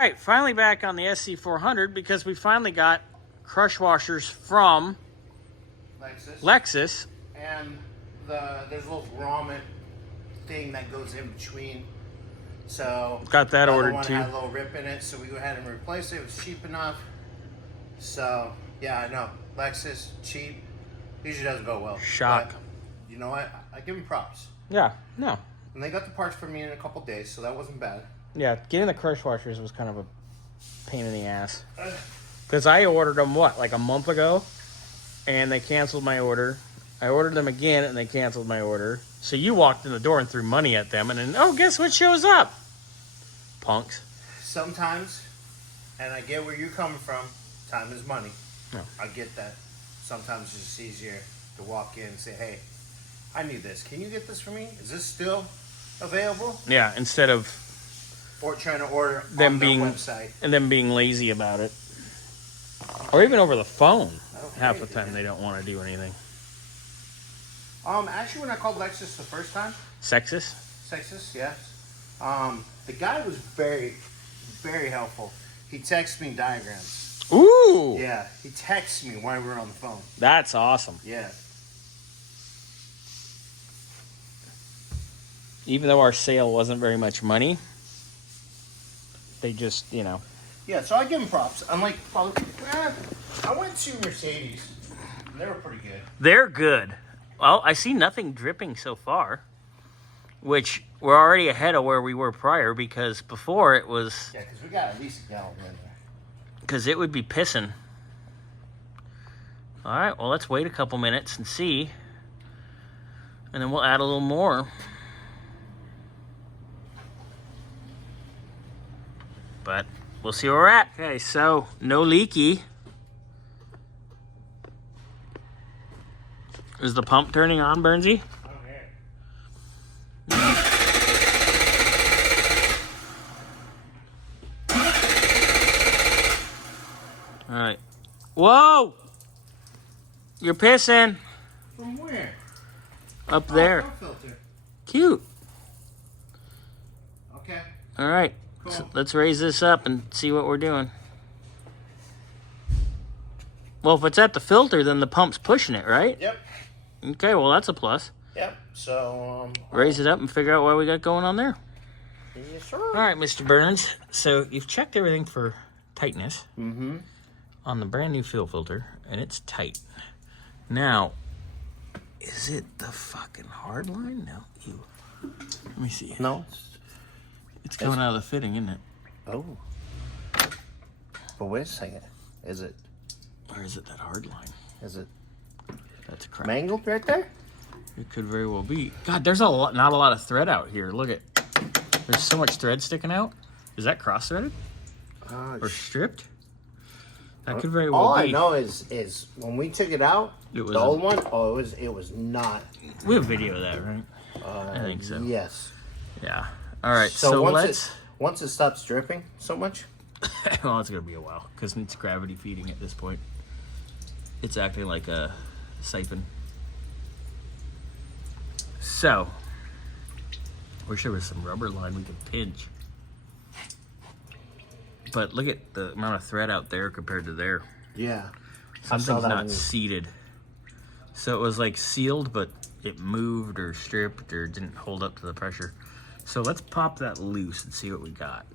All right, finally back on the SC400 because we finally got crush washers from Lexus. And there's a little grommet thing that goes in between. So got that ordered one too. Had a little rip in it, so we go ahead and replace it. It was cheap enough. So yeah, I know Lexus cheap usually doesn't go well. Shock. But you know what? I give them props. Yeah, no. And they got the parts for me in a couple days, so that wasn't bad. Yeah, getting the crush washers was kind of a pain in the ass. Because I ordered them, what, like a month ago? And they canceled my order. I ordered them again, and they canceled my order. So you walked in the door and threw money at them, and then, oh, guess what shows up? Punks. Sometimes, and I get where you're coming from, time is money. No. I get that. Sometimes it's just easier to walk in and say, hey, I need this. Can you get this for me? Is this still available? Yeah, instead of or trying to order them on being their website. And them being lazy about it. Or even over the phone. Okay, Half the time they don't want to do anything. Actually, when I called Lexus the first time. Sexist? Sexist, yes. The guy was very, very helpful. He texted me diagrams. Ooh! Yeah, he texted me while we were on the phone. That's awesome. Yeah. Even though our sale wasn't very much money, they just, you know. Yeah, so I give them props. I'm like, I went to Mercedes. They were pretty good. They're good. Well, I see nothing dripping so far, which we're already ahead of where we were prior because before it was... Yeah, because we got at least a gallon in there. Because it would be pissing. All right, well, let's wait a couple minutes and see. And then we'll add a little more. But we'll see where we're at. Okay, so no leaky. Is the pump turning on, Burnsy? All right. Whoa! You're pissing. From where? Up there. Filter. Cute. Okay. All right. Cool. So let's raise this up and see what we're doing. Well, if it's at the filter, then the pump's pushing it, right? Yep. Okay, well, that's a plus. Yep. So, raise it up and figure out what we got going on there. Yes, sir. All right, Mr. Burns. So you've checked everything for tightness on the brand new fuel filter, and it's tight. Now, is it the fucking hard line? No. Ew. Let me see. No. It's coming out of the fitting, isn't it? Oh. But wait a second. Is it? Or is it that hard line? Is it? That's crap. Mangled right there? It could very well be. God, there's not a lot of thread out here. Look at, there's so much thread sticking out. Is that cross-threaded or stripped? That could very well all be. I know is when we took it out, It was the old one. Oh, it was not. We have video of that, right? I think so. Yes. Yeah. All right. So let's. once it stops dripping so much. Well, it's gonna be a while because it's gravity feeding at this point. It's acting like a siphon. So, wish there was some rubber line we could pinch. But look at the amount of thread out there compared to there. Yeah. Something's not seated. So it was like sealed, but it moved or stripped or didn't hold up to the pressure. So let's pop that loose and see what we got.